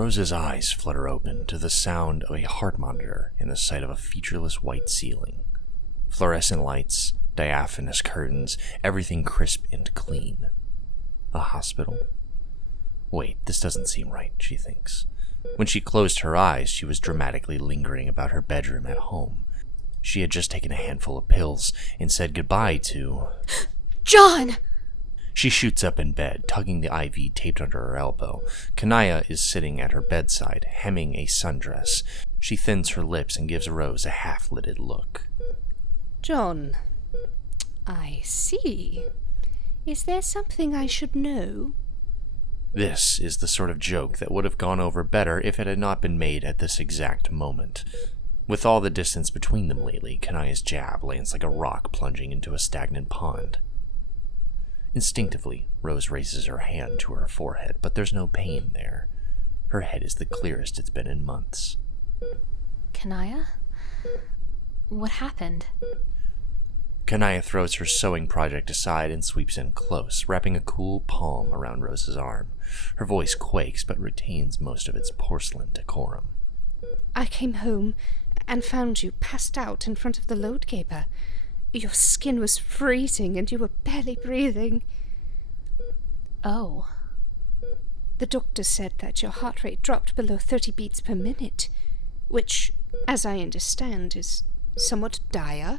Rose's eyes flutter open to the sound of a heart monitor in the sight of a featureless white ceiling. Fluorescent lights, diaphanous curtains, everything crisp and clean. A hospital? Wait, this doesn't seem right, she thinks. When she closed her eyes, she was dramatically lingering about her bedroom at home. She had just taken a handful of pills and said goodbye to... John! She shoots up in bed, tugging the IV taped under her elbow. Kanaya is sitting at her bedside, hemming a sundress. She thins her lips and gives Rose a half-lidded look. John, I see. Is there something I should know? This is the sort of joke that would have gone over better if it had not been made at this exact moment. With all the distance between them lately, Kanaya's jab lands like a rock plunging into a stagnant pond. Instinctively, Rose raises her hand to her forehead, but there's no pain there. Her head is the clearest it's been in months. Kanaya? What happened? Kanaya throws her sewing project aside and sweeps in close, wrapping a cool palm around Rose's arm. Her voice quakes, but retains most of its porcelain decorum. I came home and found you passed out in front of the load gaper. Your skin was freezing and you were barely breathing. Oh. The doctor said that your heart rate dropped below 30 beats per minute, which, as I understand, is somewhat dire.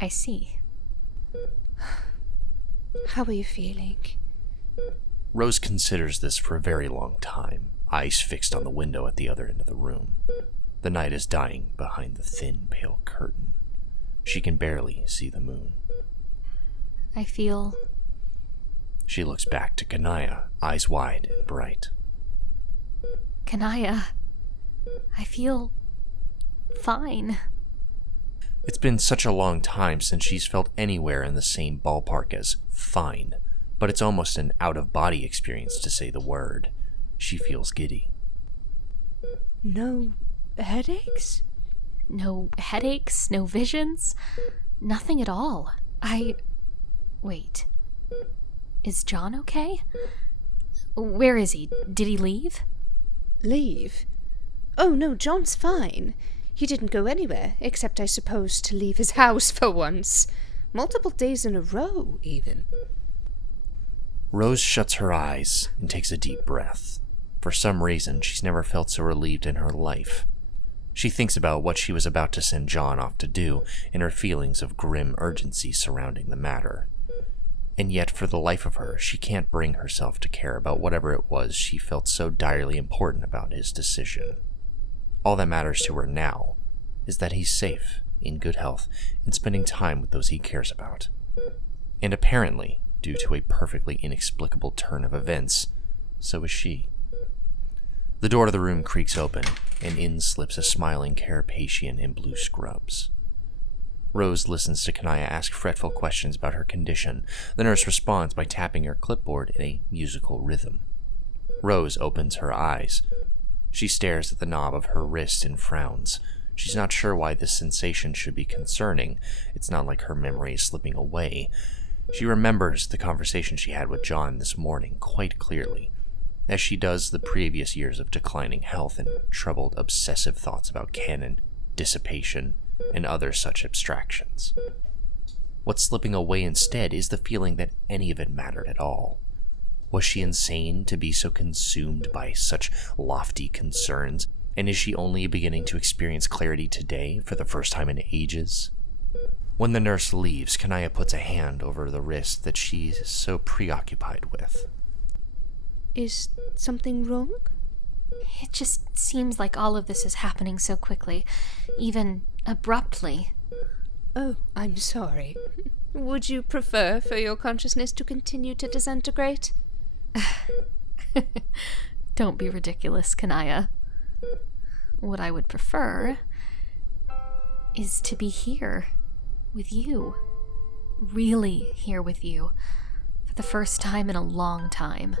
I see. How are you feeling? Rose considers this for a very long time, eyes fixed on the window at the other end of the room. The night is dying behind the thin, pale curtain. She can barely see the moon. I feel... She looks back to Kanaya, eyes wide and bright. Kanaya, I feel... fine. It's been such a long time since she's felt anywhere in the same ballpark as fine, but it's almost an out-of-body experience to say the word. She feels giddy. No headaches? No headaches, no visions, nothing at all. Wait. Is John okay? Where is he? Did he leave? Leave? Oh no, John's fine. He didn't go anywhere, except I suppose to leave his house for once. Multiple days in a row, even. Rose shuts her eyes and takes a deep breath. For some reason, she's never felt so relieved in her life. She thinks about what she was about to send John off to do and her feelings of grim urgency surrounding the matter. And yet, for the life of her, she can't bring herself to care about whatever it was she felt so direly important about his decision. All that matters to her now is that he's safe, in good health, and spending time with those he cares about. And apparently, due to a perfectly inexplicable turn of events, so is she. The door to the room creaks open, and in slips a smiling Carapacian in blue scrubs. Rose listens to Kanaya ask fretful questions about her condition. The nurse responds by tapping her clipboard in a musical rhythm. Rose opens her eyes. She stares at the knob of her wrist and frowns. She's not sure why this sensation should be concerning. It's not like her memory is slipping away. She remembers the conversation she had with John this morning quite clearly, as she does the previous years of declining health and troubled obsessive thoughts about canon, dissipation, and other such abstractions. What's slipping away instead is the feeling that any of it mattered at all. Was she insane to be so consumed by such lofty concerns, and is she only beginning to experience clarity today for the first time in ages? When the nurse leaves, Kanaya puts a hand over the wrist that she's so preoccupied with. Is something wrong? It just seems like all of this is happening so quickly, even abruptly. Oh, I'm sorry. Would you prefer for your consciousness to continue to disintegrate? Don't be ridiculous, Kanaya. What I would prefer is to be here with you. Really here with you. For the first time in a long time.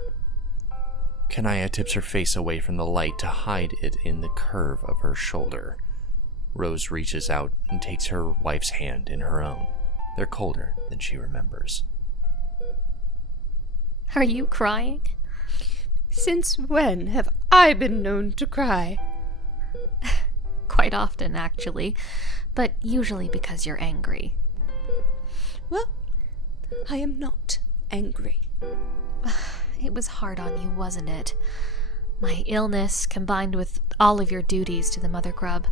Kanaya tips her face away from the light to hide it in the curve of her shoulder. Rose reaches out and takes her wife's hand in her own. They're colder than she remembers. Are you crying? Since when have I been known to cry? Quite often, actually, but usually because you're angry. Well, I am not angry. It was hard on you, wasn't it? My illness, combined with all of your duties to the Mother Grub,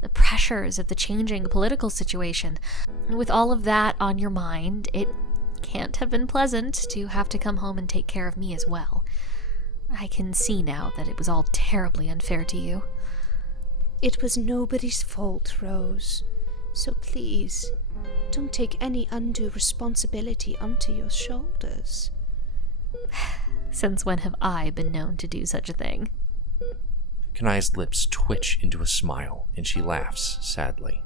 the pressures of the changing political situation. With all of that on your mind, it can't have been pleasant to have to come home and take care of me as well. I can see now that it was all terribly unfair to you. It was nobody's fault, Rose. So please, don't take any undue responsibility onto your shoulders. Since when have I been known to do such a thing? Kanaya's lips twitch into a smile, and she laughs sadly.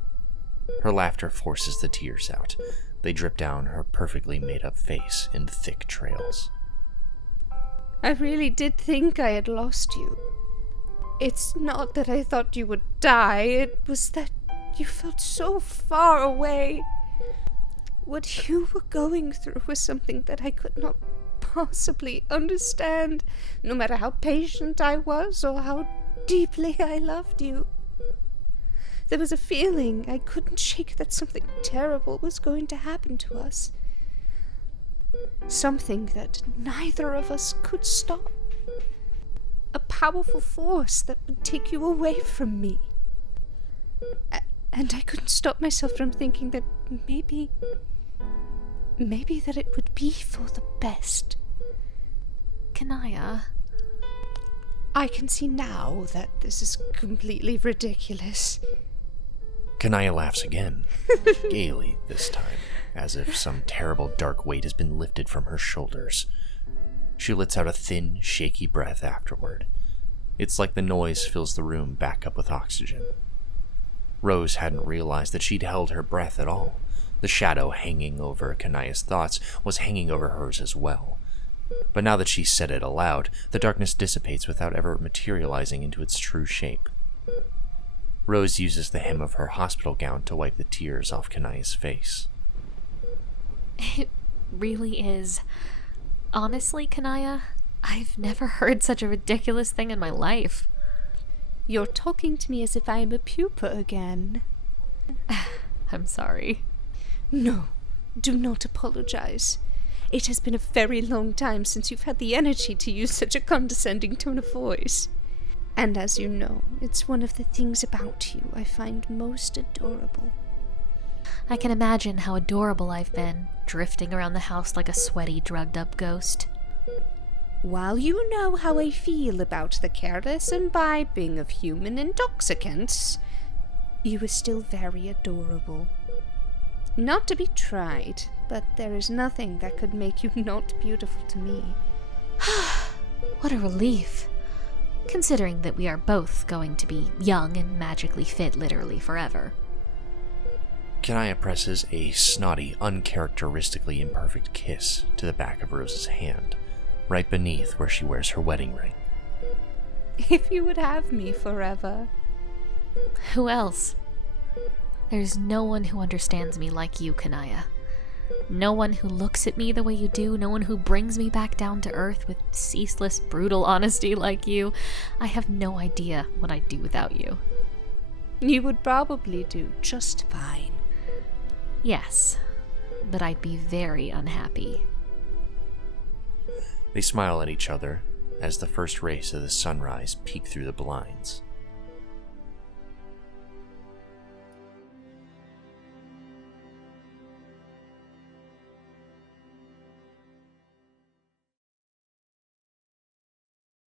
Her laughter forces the tears out. They drip down her perfectly made-up face in thick trails. I really did think I had lost you. It's not that I thought you would die, it was that you felt so far away. What you were going through was something that I could not possibly understand, no matter how patient I was or how deeply I loved you. There was a feeling I couldn't shake that something terrible was going to happen to us. Something that neither of us could stop. A powerful force that would take you away from me. And I couldn't stop myself from thinking that maybe that it would be for the best. Kanaya. I can see now that this is completely ridiculous. Kanaya laughs again, gaily this time, as if some terrible dark weight has been lifted from her shoulders. She lets out a thin, shaky breath afterward. It's like the noise fills the room back up with oxygen. Rose hadn't realized that she'd held her breath at all. The shadow hanging over Kanaya's thoughts was hanging over hers as well. But now that she said it aloud, the darkness dissipates without ever materializing into its true shape. Rose uses the hem of her hospital gown to wipe the tears off Kanaya's face. It really is. Honestly, Kanaya, I've never heard such a ridiculous thing in my life. You're talking to me as if I am a pupa again. I'm sorry. No, do not apologize. It has been a very long time since you've had the energy to use such a condescending tone of voice. And as you know, it's one of the things about you I find most adorable. I can imagine how adorable I've been, drifting around the house like a sweaty, drugged-up ghost. While you know how I feel about the careless imbibing of human intoxicants, you are still very adorable. Not to be tried, but there is nothing that could make you not beautiful to me. What a relief. Considering that we are both going to be young and magically fit literally forever. Kanaya presses a snotty, uncharacteristically imperfect kiss to the back of Rose's hand, right beneath where she wears her wedding ring. If you would have me forever. Who else? There's no one who understands me like you, Kanaya. No one who looks at me the way you do, no one who brings me back down to earth with ceaseless, brutal honesty like you. I have no idea what I'd do without you. You would probably do just fine. Yes, but I'd be very unhappy. They smile at each other as the first rays of the sunrise peek through the blinds.